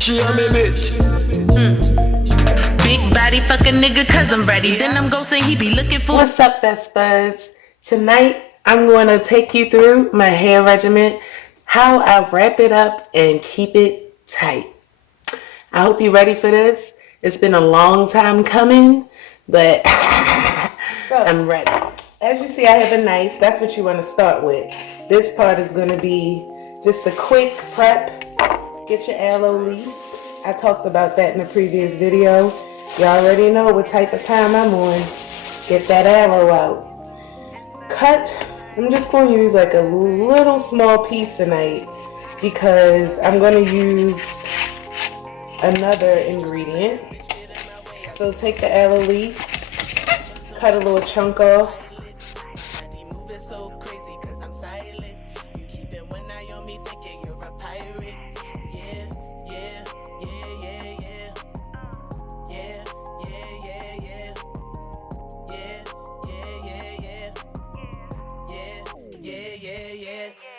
She a me bitch. Big body fuck a nigga cause I'm ready. Then I'm ghosting, he be looking for. What's up, best buds? Tonight I'm going to take you through my hair regimen, how I wrap it up and keep it tight. I hope you're ready for this. It's been a long time coming, but I'm ready. As you see, I have a knife. That's what you want to start with. This part is going to be just a quick prep. Get your aloe leaf. I talked about that in a previous video. You already know what type of time I'm on. Get that aloe out. Cut. I'm just going to use like a little small piece tonight because I'm going to use another ingredient. So take the aloe leaf, cut a little chunk off.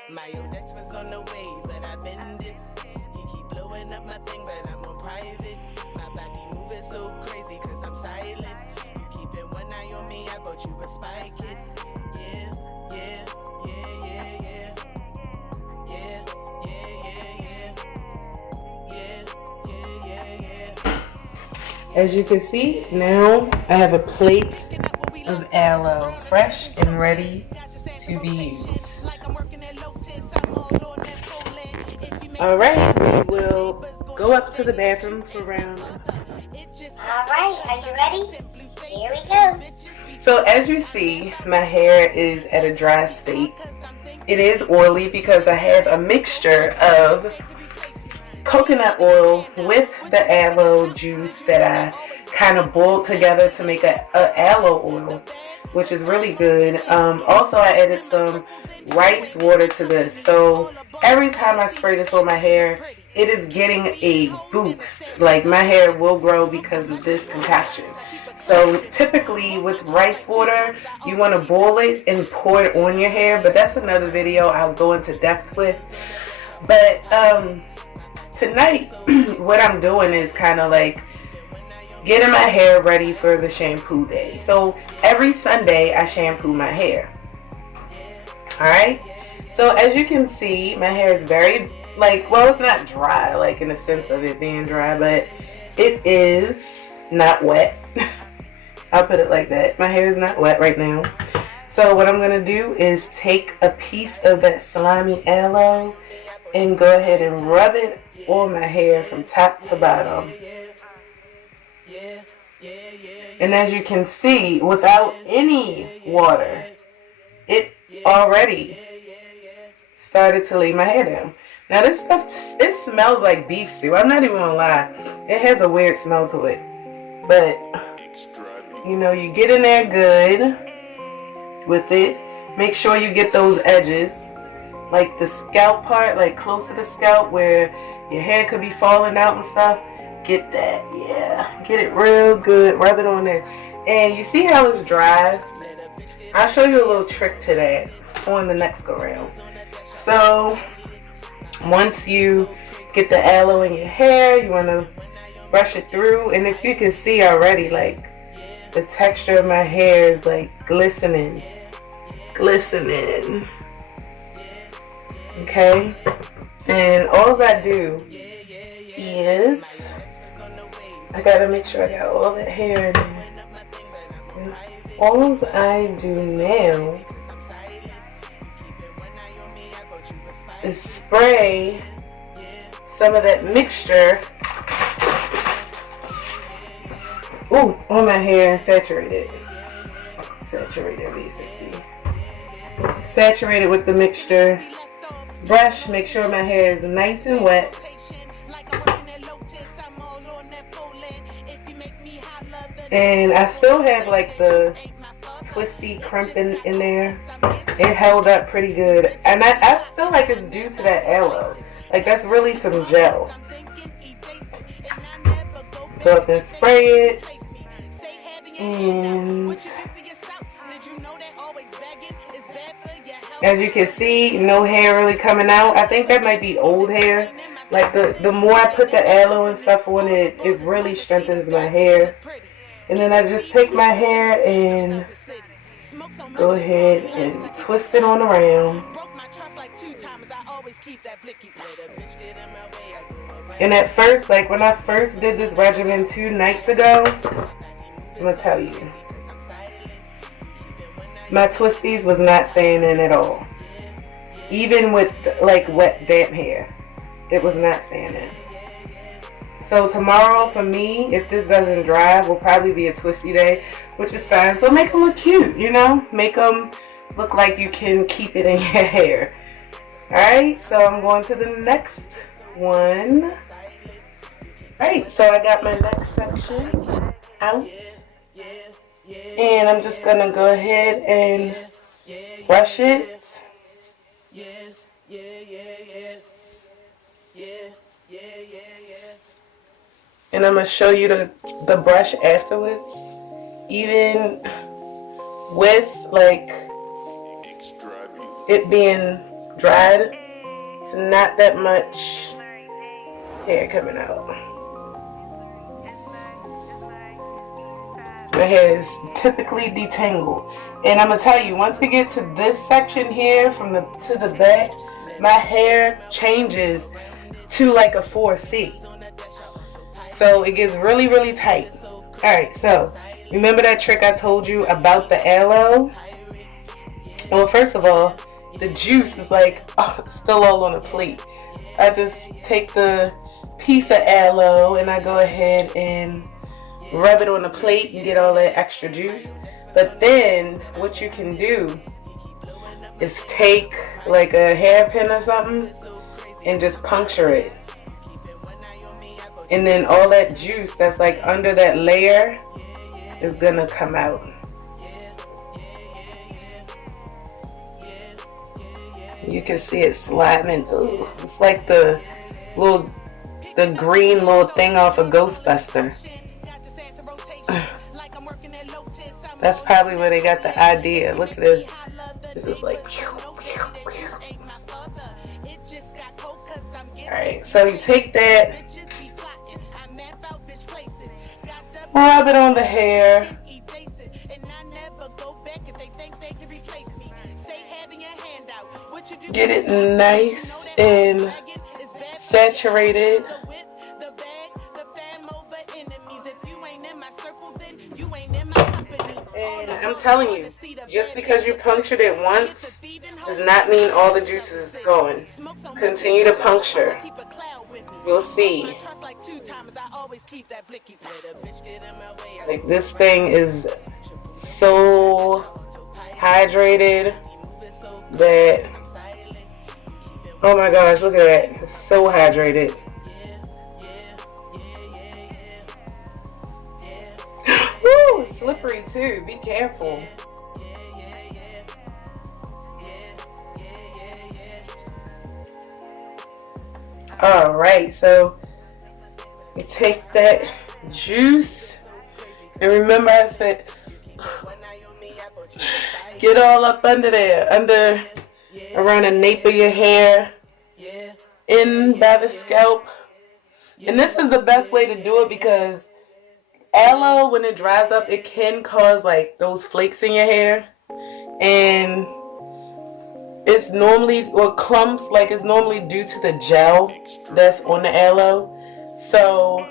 My Odex was on the way, but I bend it. You keep blowing up my thing, but I'm on private. My body moving so crazy, cause I'm silent. You keeping one eye on me, I bought you a spike it. Yeah, yeah, yeah, yeah, yeah. Yeah, yeah, yeah, yeah. Yeah, yeah, yeah. As you can see, now I have a plate of aloe, fresh and ready to be used. Alright, we will go up to the bathroom for round. Alright, are you ready? Here we go. So as you see, my hair is at a dry state. It is oily because I have a mixture of coconut oil with the aloe juice that I kind of boiled together to make a aloe oil, which is really good. Also, I added some rice water to this. So every time I spray this on my hair, it is getting a boost. Like, my hair will grow because of this concoction. So typically with rice water, you want to boil it and pour it on your hair. But that's another video I'll go into depth with. But tonight, what I'm doing is kind of like getting my hair ready for the shampoo day. So every Sunday I shampoo my hair. Alright? So as you can see, my hair is very, like, well, it's not dry, like in the sense of it being dry, but it is not wet. I'll put it like that. My hair is not wet right now. So what I'm going to do is take a piece of that slimy aloe and go ahead and rub it on my hair from top to bottom. And as you can see, without any water, it already started to lay my hair down. Now this stuff, it smells like beef stew. I'm not even gonna lie. It has a weird smell to it. But, you know, you get in there good with it. Make sure you get those edges. Like the scalp part, like close to the scalp where your hair could be falling out and stuff. Get that, yeah. Get it real good. Rub it on there. And you see how it's dry? I'll show you a little trick to that on the next go round. So, once you get the aloe in your hair, you want to brush it through. And if you can see already, like, the texture of my hair is like glistening. Glistening. Okay? And all I do is, I gotta make sure I got all that hair in there. And all I do now is spray some of that mixture on my hair and saturate it. Saturate it basically. Saturate it with the mixture. Brush, make sure my hair is nice and wet. And I still have like the twisty crimping in there. It held up pretty good. And I feel like it's due to that aloe. Like, that's really some gel. Go up and spray it. And as you can see, no hair really coming out. I think that might be old hair. Like the more I put the aloe and stuff on it, it really strengthens my hair. And then I just take my hair and go ahead and twist it on around. And at first, like when I first did this regimen 2 nights ago, I'm gonna tell you, my twisties was not staying in at all. Even with like wet, damp hair, it was not staying in. So tomorrow for me, if this doesn't dry, will probably be a twisty day, which is fine. So make them look cute, you know? Make them look like you can keep it in your hair. Alright, so I'm going to the next one. Alright, so I got my next section out. And I'm just going to go ahead and brush it. And I'm going to show you the brush afterwards. Even with like it being dried, it's not that much hair coming out. My hair is typically detangled. And I'm going to tell you, once I get to this section here to the back, my hair changes to like a 4C. So it gets really, really tight. Alright, so remember that trick I told you about the aloe? Well, first of all, the juice is like still all on the plate. I just take the piece of aloe and I go ahead and rub it on the plate and get all that extra juice. But then what you can do is take like a hairpin or something and just puncture it. And then all that juice that's like under that layer is gonna come out. You can see it sliding. Ooh, it's like the green little thing off of Ghostbuster. That's probably where they got the idea. Look at this. This is like. Alright, so you take that, rub it on the hair, get it nice and saturated. And I'm telling you, just because you punctured it once does not mean all the juices is going. Continue to puncture. You'll see. Like this thing is so hydrated that, oh my gosh, look at that. It's so hydrated. Woo, slippery too. Be careful. Alright, so you take that juice, and remember I said get all up under there, around the nape of your hair, in by the scalp. And this is the best way to do it because aloe, when it dries up, it can cause like those flakes in your hair, and it's normally, or clumps, like it's normally due to the gel that's on the aloe. So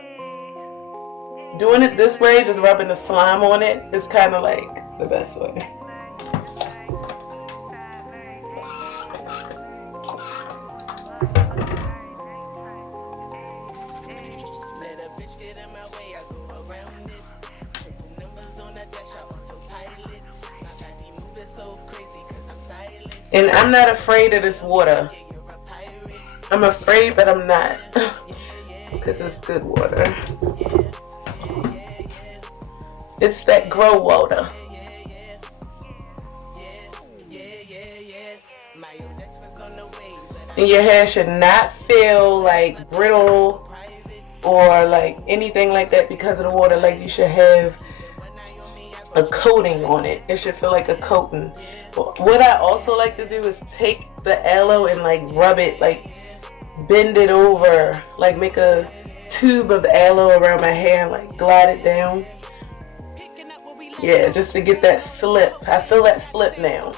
doing it this way, just rubbing the slime on it, is kind of like the best way. And I'm not afraid of this water. I'm afraid, but I'm not. Because it's good water. It's that grow water. And your hair should not feel like brittle or like anything like that because of the water. Like you should have a coating on it. It should feel like a coating. What I also like to do is take the aloe and like rub it, like bend it over, like make a tube of aloe around my hair and like glide it down. Yeah, just to get that slip. I feel that slip now.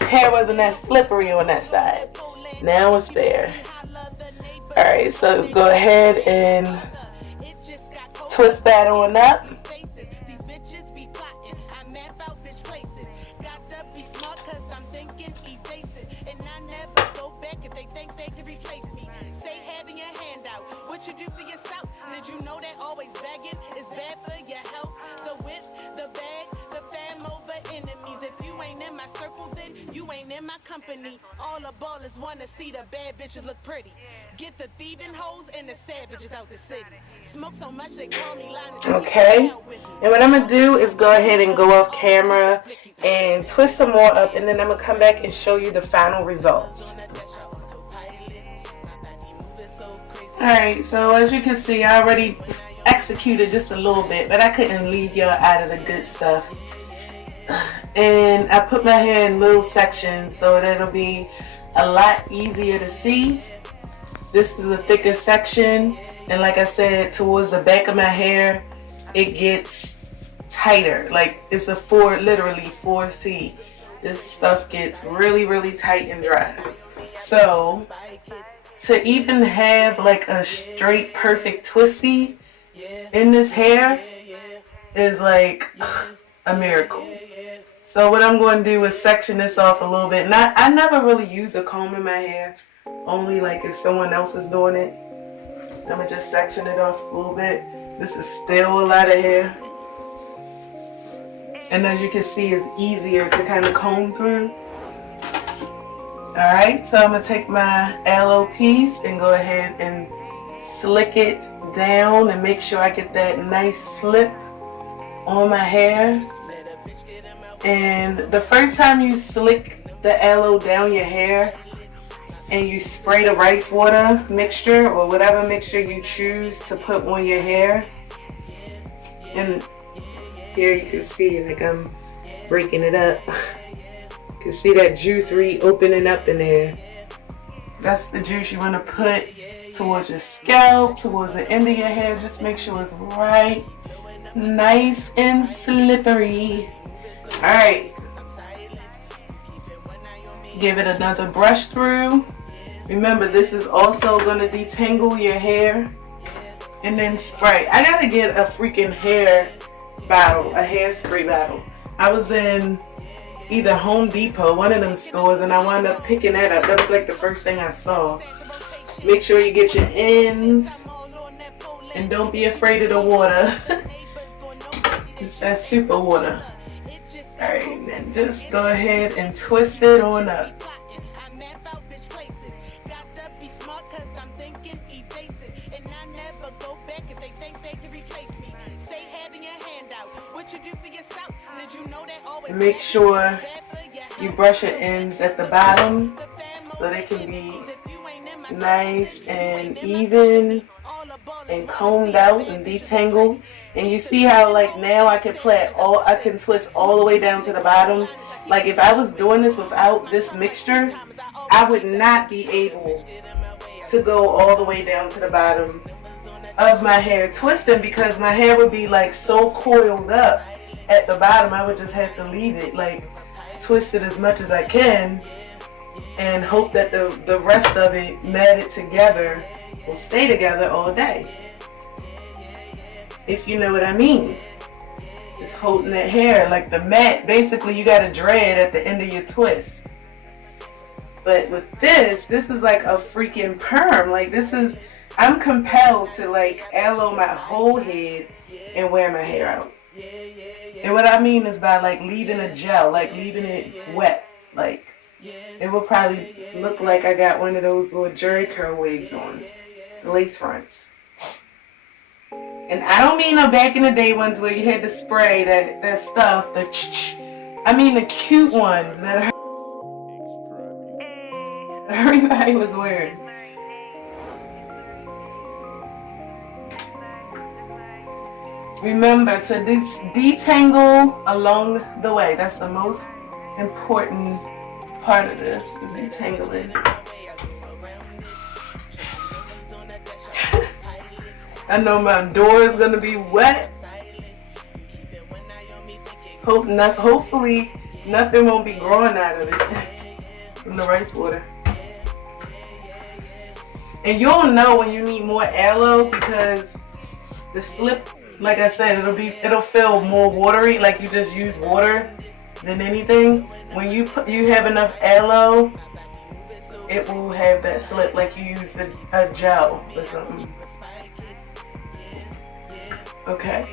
Hair wasn't that slippery on that side. Now it's there. Alright, so go ahead and twist that on up. What you do for yourself? Did you know that always begging is bad for your health? The whip, the bag, the fam over enemies. If you ain't in my circle, then you ain't in my company. All the ballers wanna see the bad bitches look pretty. Get the thieving hoes and the sad bitches out the city. Smoke so much they call me Linus. Okay. And what I'm gonna do is go ahead and go off camera and twist some more up, and then I'm gonna come back and show you the final results. Alright, so as you can see, I already executed just a little bit, but I couldn't leave y'all out of the good stuff. And I put my hair in little sections so that it'll be a lot easier to see. This is the thicker section, and like I said, towards the back of my hair, it gets tighter. Like it's a literally 4C. This stuff gets really, really tight and dry. So to even have like a straight perfect twisty in this hair is like a miracle. So what I'm going to do is section this off a little bit. I never really use a comb in my hair, only like if someone else is doing it. I'm going to just section it off a little bit. This is still a lot of hair. And as you can see, it's easier to kind of comb through. Alright, so I'm going to take my aloe piece and go ahead and slick it down and make sure I get that nice slip on my hair. And the first time you slick the aloe down your hair and you spray the rice water mixture or whatever mixture you choose to put on your hair, and here you can see like I'm breaking it up. You can see that juice reopening up in there. That's the juice you want to put towards your scalp, towards the end of your hair. Just make sure it's right, nice and slippery. Alright, give it another brush through. Remember, this is also going to detangle your hair. And then spray. I gotta get a freaking hair bottle, a hairspray bottle. I was in either Home Depot, one of them stores, and I wound up picking that up. That was like the first thing I saw. Make sure you get your ends, and don't be afraid of the water. It's that super water. Alright, then just go ahead and twist it on up. And make sure you brush your ends at the bottom so they can be nice and even and combed out and detangled. And you see how like now I can twist all the way down to the bottom. Like if I was doing this without this mixture, I would not be able to go all the way down to the bottom of my hair twisting, because my hair would be like so coiled up at the bottom. I would just have to leave it like twisted as much as I can and hope that the rest of it matted together will stay together all day. If you know what I mean. Just holding that hair like the mat. Basically you got to dread at the end of your twist. But with this is like a freaking perm. Like I'm compelled to like aloe my whole head and wear my hair out. And what I mean is by like leaving a gel, like leaving it wet. Like it will probably look like I got one of those little jerry curl wigs on, lace fronts. And I don't mean the back in the day ones where you had to spray that stuff, I mean the cute ones that everybody was wearing. Remember to detangle along the way. That's the most important part of this, is detangling. I know my door is gonna be wet. Hopefully nothing won't be growing out of it from the rice water. And you'll know when you need more aloe because the slip, like I said, it'll feel more watery, like you just use water than anything. When you have enough aloe, it will have that slip like you use a gel or something. Okay.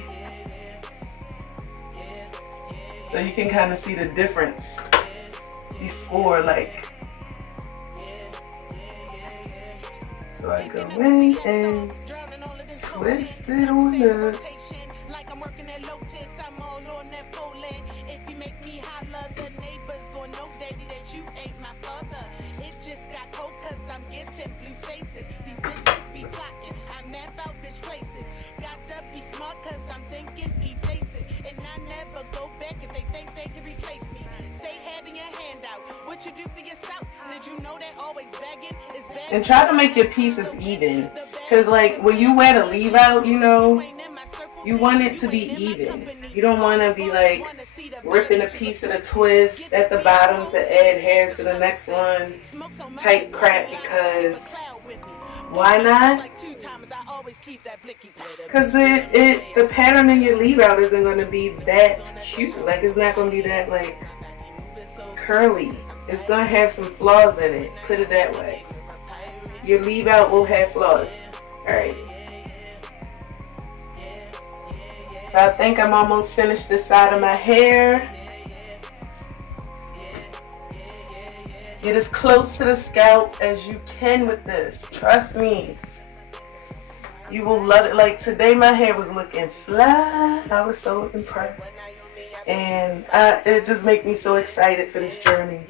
So you can kind of see the difference before, like. So I go in and twist it on up. If you make me holler, the neighbors gon' know, daddy, that you ain't my father. It just got cold cause I'm getting blue faces. These bitches be plotting, I map out bitch places. Got to be smart cause I'm thinking e-faces. And I never go back if they think they can replace me. Stay having your hand out. What you do for yourself? Did you know that always begging is begging? And try to make your pieces even. Cause like when you wear the leave out, you know, you want it to be even. You don't want to be like ripping a piece of the twist at the bottom to add hair to the next one type crap, because why not? Because the pattern in your leave out isn't going to be that cute. Like it's not going to be that like curly. It's going to have some flaws in it. Put it that way. Your leave out will have flaws. Alright. So I think I'm almost finished this side of my hair. Get as close to the scalp as you can with this. Trust me. You will love it. Like today my hair was looking fly. I was so impressed. And it just makes me so excited for this journey.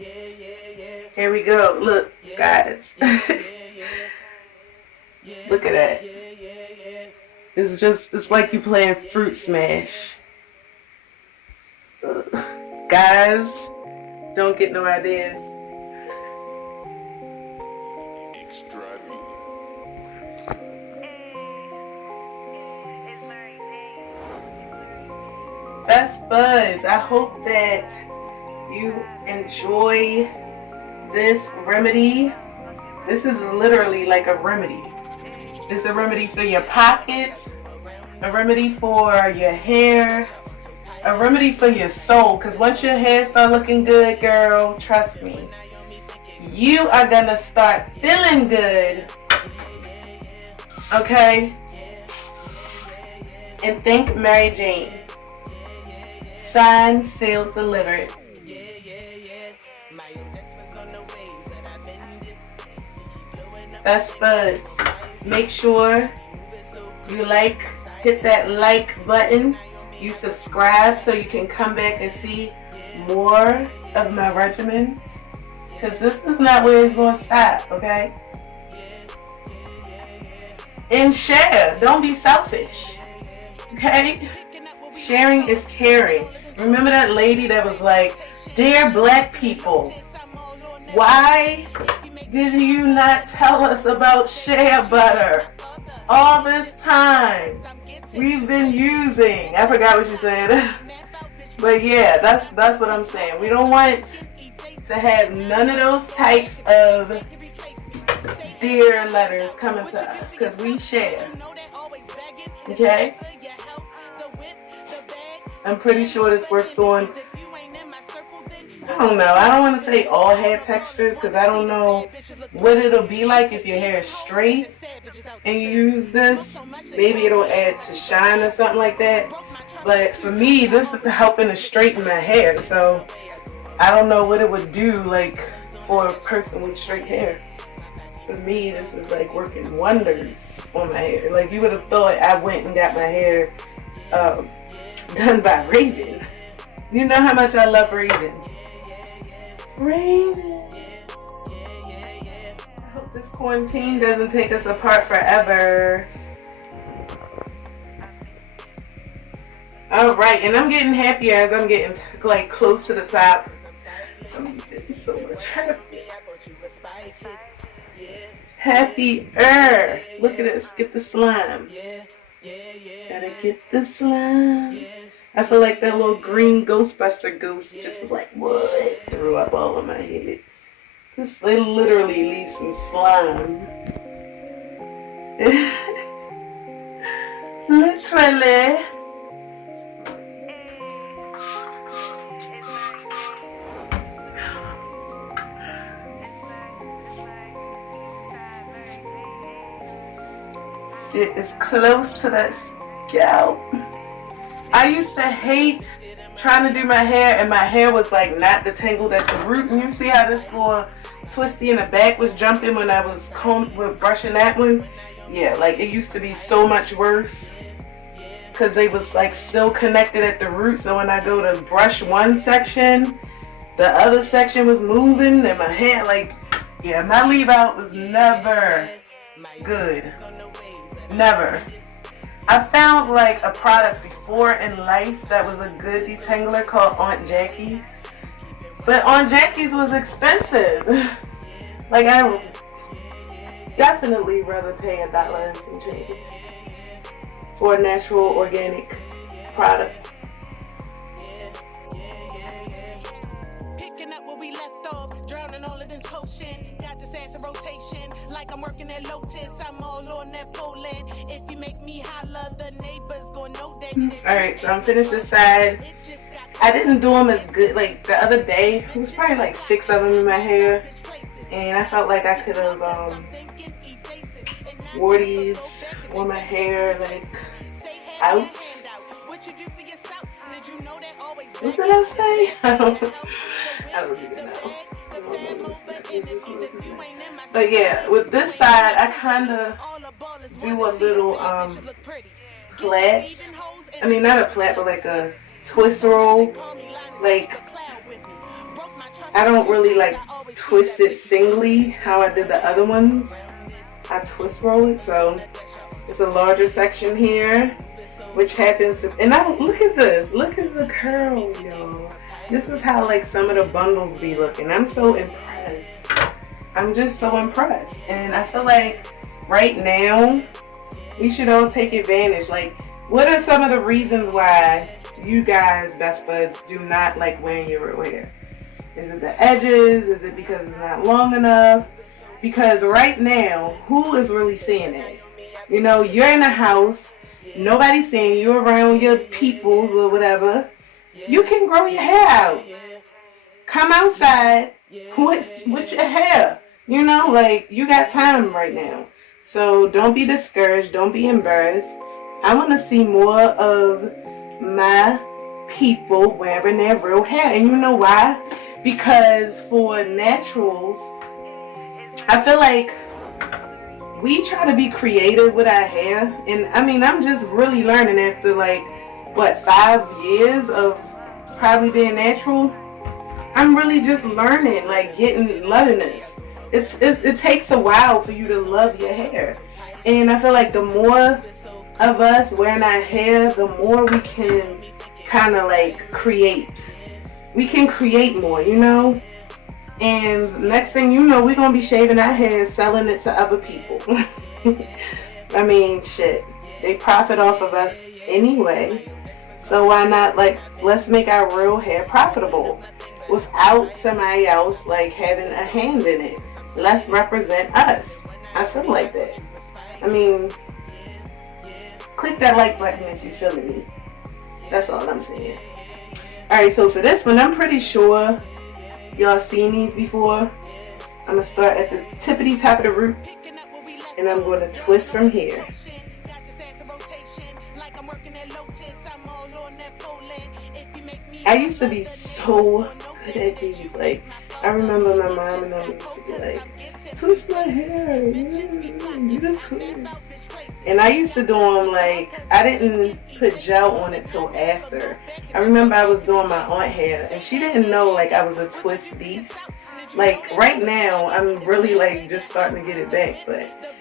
Here we go. Look, guys. Look at that. It's like you playing Fruit Smash. Guys, don't get no ideas. Best buds, I hope that you enjoy this remedy. This is literally like a remedy. It's a remedy for your pockets, a remedy for your hair, a remedy for your soul. Because once your hair start looking good, girl, trust me, you are going to start feeling good. Okay? And think Mary Jane. Signed, sealed, delivered. Best buds. Make sure you hit that like button. You subscribe so you can come back and see more of my regimen. Because this is not where it's going to stop, okay? And share. Don't be selfish. Okay? Sharing is caring. Remember that lady that was like, "Dear black people, why did you not tell us about shea butter all this time? We've been using," I forgot what she said. But yeah, that's what I'm saying. We don't want to have none of those types of dear letters coming to us because we share. Okay? I'm pretty sure this works on, I don't know. I don't want to say all hair textures because I don't know what it'll be like if your hair is straight and you use this. Maybe it'll add to shine or something like that. But for me, this is helping to straighten my hair. So I don't know what it would do like for a person with straight hair. For me, this is like working wonders on my hair. Like you would have thought I went and got my hair done by Raven. You know how much I love Raven. Raven. I hope this quarantine doesn't take us apart forever. Alright, and I'm getting happier as I'm getting like close to the top. I'm getting so much happier. happier. Look at this. Get the slime. Gotta get the slime. I feel like that little green Ghostbuster ghost just was like, what? Threw up all on my head. They literally leave some slime. Literally. Get as close to that scalp. I used to hate trying to do my hair, and my hair was like not detangled at the root. And you see how this little twisty in the back was jumping when I was brushing that one? Yeah, like it used to be so much worse because they was like still connected at the root. So when I go to brush one section, the other section was moving, and my hair, like, yeah, my leave out was never good. Never. I found like a product before in life that was a good detangler called Aunt Jackie's. But Aunt Jackie's was expensive. Like, I would definitely rather pay $1 and some change for a natural organic product. Picking up where we left off, drowning all of this potion. Got your ass in rotation, like I'm working at Lotus. I'm all on that Poland. If you make me holler, the neighbors gonna know that. Alright, so I'm finished this side. I didn't do them as good. Like the other day, there was probably like 6 of them in my hair, and I felt like I could have wore these on my hair like out. What did I say? I don't even know. But yeah, with this side, I kind of do a little plait. I mean, not a plait, but like a twist roll. Like, I don't really like twist it singly how I did the other ones. I twist roll it, so it's a larger section here, which happens to, and I look at this, look at the curl, y'all. This is how like some of the bundles be looking. I'm so impressed. I'm just so impressed, and I feel like right now we should all take advantage. Like, what are some of the reasons why you guys, best buds, do not like wearing your real hair? Is it the edges? Is it because it's not long enough? Because right now, who is really seeing it? You know, you're in a house, nobody's seeing you, around your peoples or whatever. You can grow your hair out. Come outside with your hair. You know, like, you got time right now. So don't be discouraged. Don't be embarrassed. I want to see more of my people wearing their real hair. And you know why? Because for naturals, I feel like we try to be creative with our hair. And I mean, I'm just really learning after like, what, 5 years of probably being natural. I'm really just learning, like loving this. It takes a while for you to love your hair. And I feel like the more of us wearing our hair, the more we can kind of like create. We can create more, you know? And next thing you know, we're going to be shaving our hair and selling it to other people. I mean, shit. They profit off of us anyway. So why not, like, let's make our real hair profitable without somebody else, like, having a hand in it. Let's represent us. I feel like that. I mean, click that like button if you're feeling me. That's all I'm saying. Alright, so for this one, I'm pretty sure y'all seen these before. I'm going to start at the tippity top of the root, and I'm going to twist from here. I used to be so good at these. Like, I remember my mom and I used to be like, twist my hair, you twist. And I used to do them like, I didn't put gel on it till after. I remember I was doing my aunt hair, and she didn't know like I was a twist beast. Like right now, I'm really like just starting to get it back, but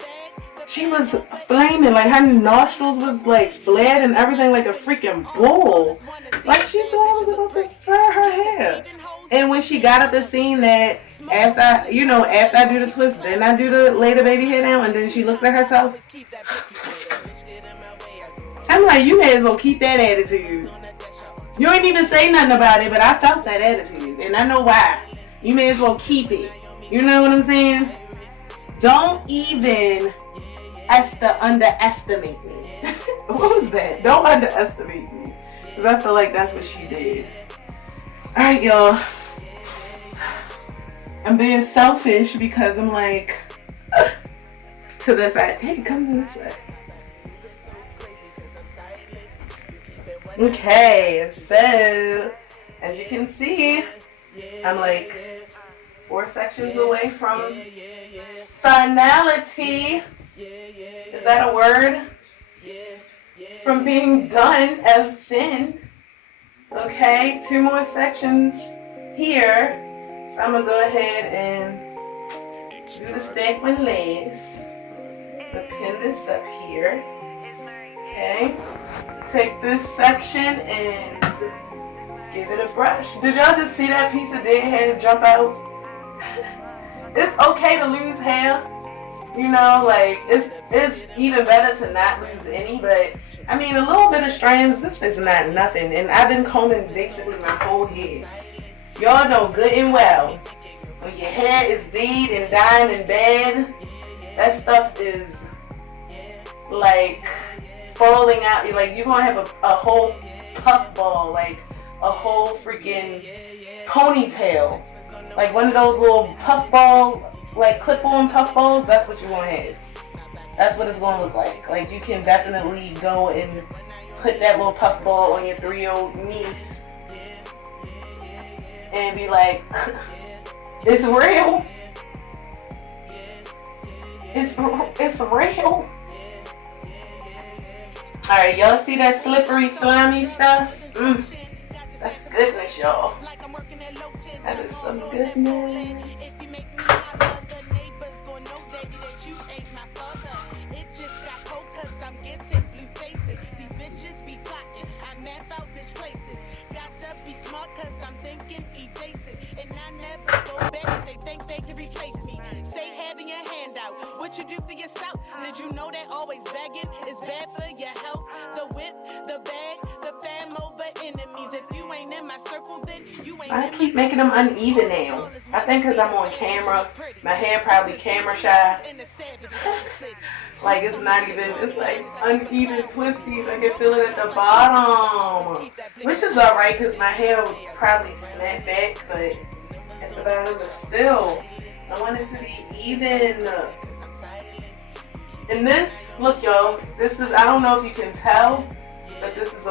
she was flaming, like her nostrils was like flared and everything like a freaking bull. Like she thought I was about to fur her hair. And when she got up and seen that after I do the twist, then I do the lay the baby hair down, and then she looked at herself. I'm like, you may as well keep that attitude. You ain't even say nothing about it, but I felt that attitude, and I know why. You may as well keep it. You know what I'm saying? Don't even underestimate me. What was that? Don't underestimate me. Because I feel like that's what she did. Alright, y'all. I'm being selfish because I'm like, to this side. Hey, come to this side. Okay, so, as you can see, I'm like 4 sections away from finality. Is that a word? From being done as thin. Okay, 2 more sections here. So I'm gonna go ahead and do this dangling lace. I'm gonna pin this up here. Okay. Take this section and give it a brush. Did y'all just see that piece of dead hair jump out? It's okay to lose hair. You know, like, it's even better to not lose any, but, I mean, a little bit of strands, this is not nothing, and I've been combing basically my whole head. Y'all know good and well, when your hair is dead and dying and bad, that stuff is, like, falling out. Like, you're gonna have a whole puffball, like, a whole freaking ponytail. Like, one of those little puffball, like clip-on puffballs, that's what you want to have. That's what it's going to look like. Like, you can definitely go and put that little puffball on your 3-year-old niece and be like, it's real. It's real. Alright, y'all see that slippery, slimy stuff? That's goodness, y'all. That is some goodness. What you do for yourself? Did you know that always begging is bad for your health? The whip, the bag, the fam over enemies. If you ain't in my circle, then you ain't. I keep making them uneven now. I think because I'm on camera. My hair probably camera shy. Like, it's not even, it's like uneven twisties. I can feel it at the bottom. Which is alright because my hair would probably snap back, but at the bottom, but still, I want it to be even. And this, look y'all, this is, I don't know if you can tell, but this is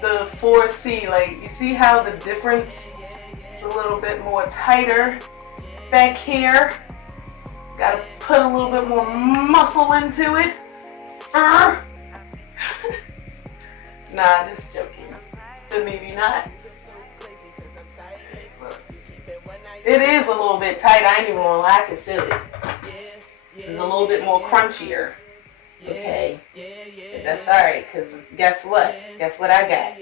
the 4C. Like, you see how the difference is a little bit more tighter back here? Gotta put a little bit more muscle into it. Nah, just joking. But maybe not. It is a little bit tight, I ain't even gonna lie, I can feel it. It's a little bit more crunchier. Okay. But that's alright, because guess what? Guess what I got?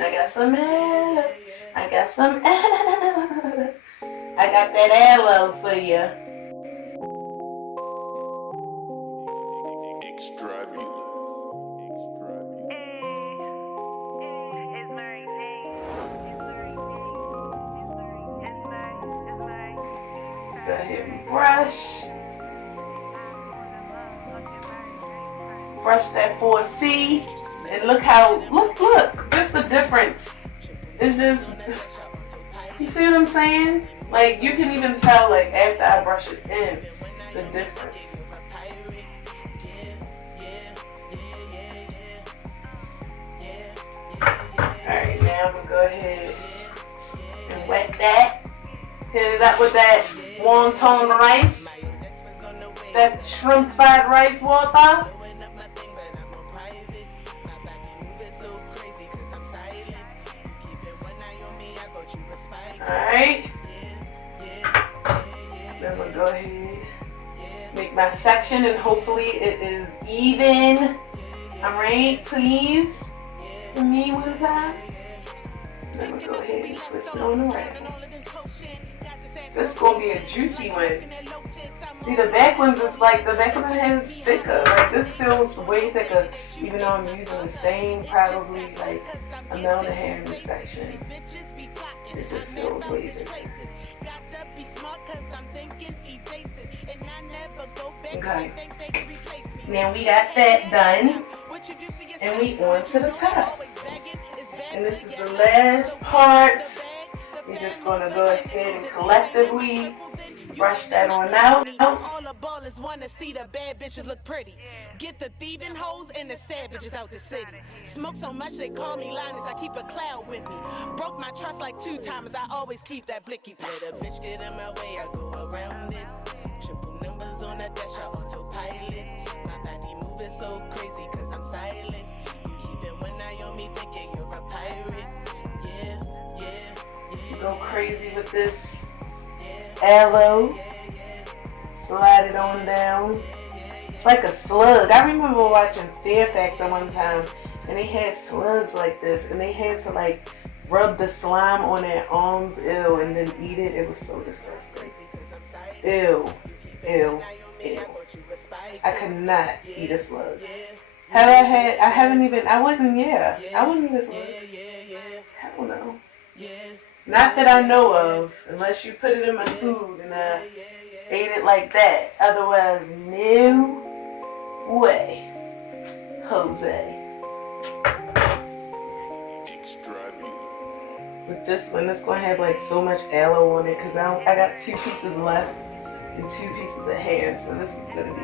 I got some aloe. I got some aloe. I got that aloe for you. Go ahead and brush. Brush that 4C. And look how, look, just the difference. It's just, you see what I'm saying? Like, you can even tell, like, after I brush it in, the difference. Alright, now I'm going to go ahead and wet that. Hit it up with that wonton rice. That shrimp fried rice water. Alright. Then we'll go ahead, make my section, and hopefully it is even. Alright, please. For me, one time. I'm gonna go ahead and twist it on the right. This is gonna be a juicy one. See, the back ones is like, the back of my head is thicker. Like, this feels way thicker, even though I'm using the same, probably, like, amount of hair in this section. It just feels way thicker. Okay. Now we got that done. And we on to the top. And this is the last part. We're just gonna go ahead and collectively brush that on out. All the ballers wanna see the bad bitches look pretty. Get the thieving hoes and the sad bitches out the city. Smoke so much they call me Linus, I keep a cloud with me. Broke my trust like 2 times, I always keep that blicky. Let a bitch get in my way, I go around it. Triple numbers on the dash, I autopilot. My body moving so crazy cause I'm silent. You keeping one eye on me thinking you're a pirate. Yeah, yeah, yeah. Go crazy with this aloe. Slide it on down. It's like a slug. I remember watching Fear Factor one time, and they had slugs like this, and they had to like rub the slime on their arms, ew, and then eat it. It was so disgusting. Ew, ew, ew. I could not eat a slug. Have I had? I haven't even. I wouldn't. Yeah, I wouldn't eat a slug. Hell no. Not that I know of, unless you put it in my food and I ate it like that. Otherwise, no way. Jose. With this one, it's going to have like so much aloe on it because I got 2 pieces left and 2 pieces of hair. So this is going to be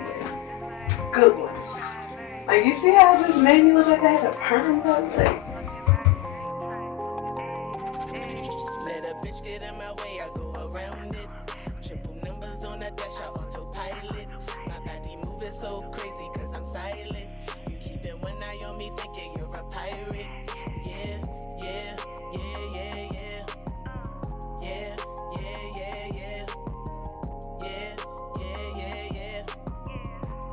a good one. Like, you see how this made me look like I had a perm up? Like, get in my way, I go around it. Triple numbers on the dash, I autopilot. My body moving so crazy cause I'm silent. You keeping one eye on me thinking you're a pirate. Yeah, yeah, yeah, yeah, yeah. Yeah, yeah, yeah, yeah. Yeah, yeah, yeah, yeah.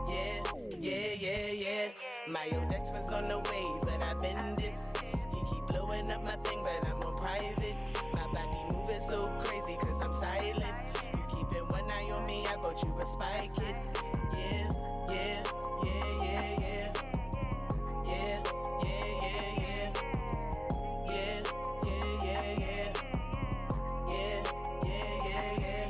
Yeah, yeah, yeah, yeah. My old ex was on the way, but I bend it. He keep blowing up my thing, but I'm on private. My body moving so crazy cause I'm silent. You keeping one eye on me, I bought you a spike it. Yeah, yeah, yeah, yeah, yeah. Yeah, yeah, yeah, yeah. Yeah, yeah, yeah, yeah. Yeah, yeah, yeah, yeah.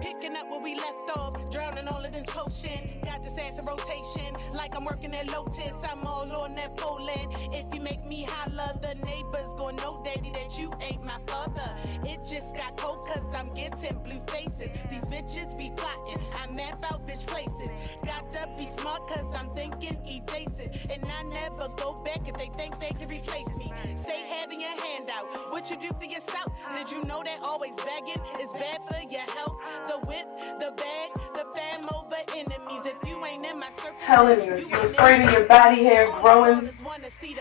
Picking up where we left off, drowning all of this potion. Got this ass in rotation, like I'm working at Lotus. I'm all on that Poland. If you make me holler, the neighbors gon' know, daddy, that you ain't my father. It just got cold cause I'm getting blue faces. These bitches be plotting, I map out bitch places. Got to be smart cause I'm thinking evasive. And I never go back if they think they can replace me. Stay having your hand out, what you do for yourself? Did you know that always begging is bad for your health? The whip, the bag, the fam over enemies. If you ain't in my circle, telling you, if you're afraid of your body hair growing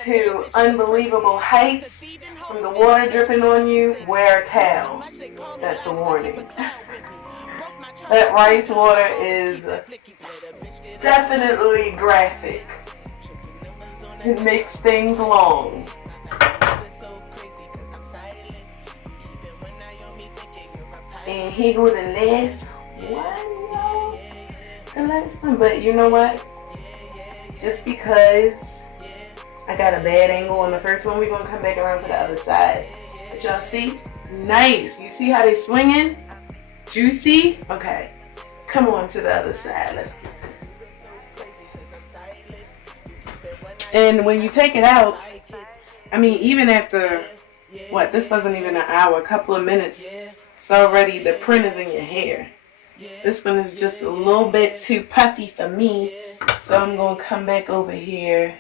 to unbelievable heights from the water dripping on you, wear a towel. That's a warning. That rice water is definitely graphic. It makes things long. And here go the last one, y'all. The last one, but you know what? Just because I got a bad angle on the first one, we're going to come back around to the other side. But y'all see? Nice. You see how they swinging? Juicy? Okay. Come on to the other side. Let's get this. And when you take it out, I mean, even after, what, this wasn't even an hour, a couple of minutes, it's already, the print is in your hair. This one is just a little bit too puffy for me. So I'm going to come back over here,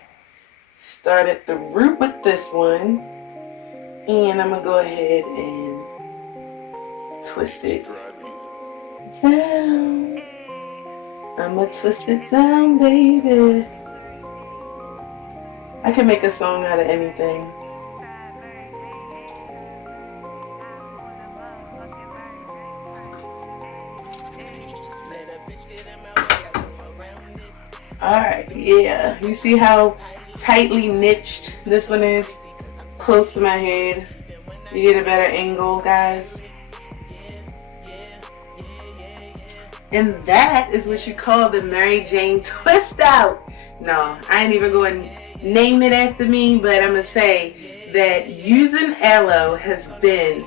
start at the root with this one, and I'm going to go ahead and twist it down. I'm going to twist it down, baby. I can make a song out of anything. Alright, yeah. You see how tightly niched this one is? Close to my head. You get a better angle, guys. And that is what you call the Mary Jane twist out. No, I ain't even going to name it after me, but I'm going to say that using aloe has been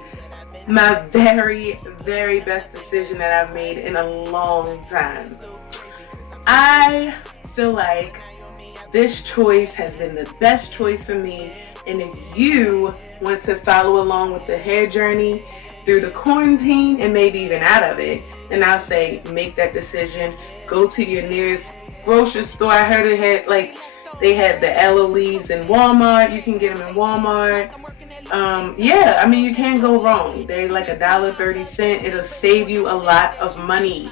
my very, very best decision that I've made in a long time. I feel like this choice has been the best choice for me, and if you want to follow along with the hair journey through the quarantine and maybe even out of it, then I'll say make that decision. Go to your nearest grocery store. I heard they had the aloe leaves in Walmart. You can get them in Walmart. Yeah, I mean, you can't go wrong. They're like $1.30. It'll save you a lot of money.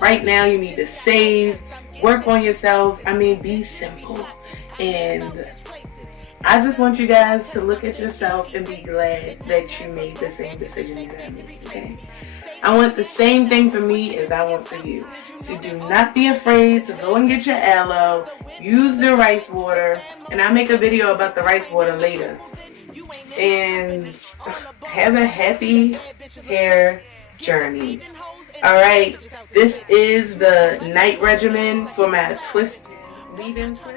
Right now, you need to save, work on yourself. I mean, be simple. And I just want you guys to look at yourself and be glad that you made the same decision that I made, okay? I want the same thing for me as I want for you. So do not be afraid to go and get your aloe, use the rice water, and I'll make a video about the rice water later. And have a happy hair journey. Alright, this is the night regimen for my twist.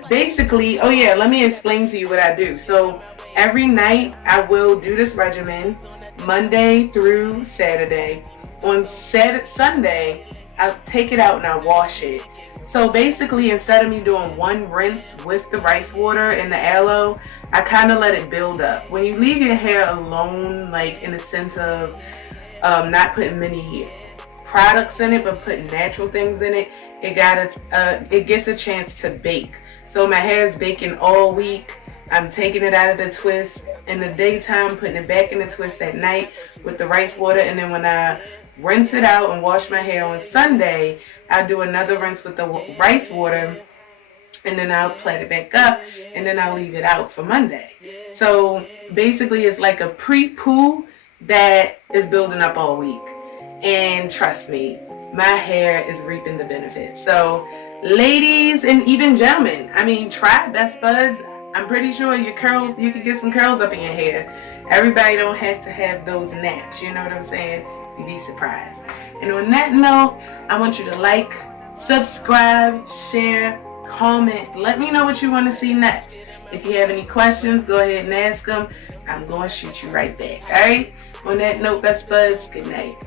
Basically, oh yeah, let me explain to you what I do. So every night I will do this regimen Monday through Saturday. On Sunday, I'll take it out and I'll wash it. So basically, instead of me doing one rinse with the rice water and the aloe, I kind of let it build up. When you leave your hair alone, like in the sense of not putting many products in it, but putting natural things in it, it gets a chance to bake. So my hair is baking all week. I'm taking it out of the twist in the daytime, putting it back in the twist at night with the rice water, and then when I rinse it out and wash my hair on Sunday, I'll do another rinse with the rice water, and then I'll plait it back up, and then I'll leave it out for Monday. So basically it's like a pre-poo that is building up all week. And trust me, my hair is reaping the benefits. So ladies and even gentlemen, I mean, try Best Buds. I'm pretty sure your curls, you can get some curls up in your hair. Everybody don't have to have those naps, you know what I'm saying? You'd be surprised. And on that note, I want you to like, subscribe, share, comment. Let me know what you want to see next. If you have any questions, go ahead and ask them. I'm going to shoot you right back. Alright? On that note, Best Buds, good night.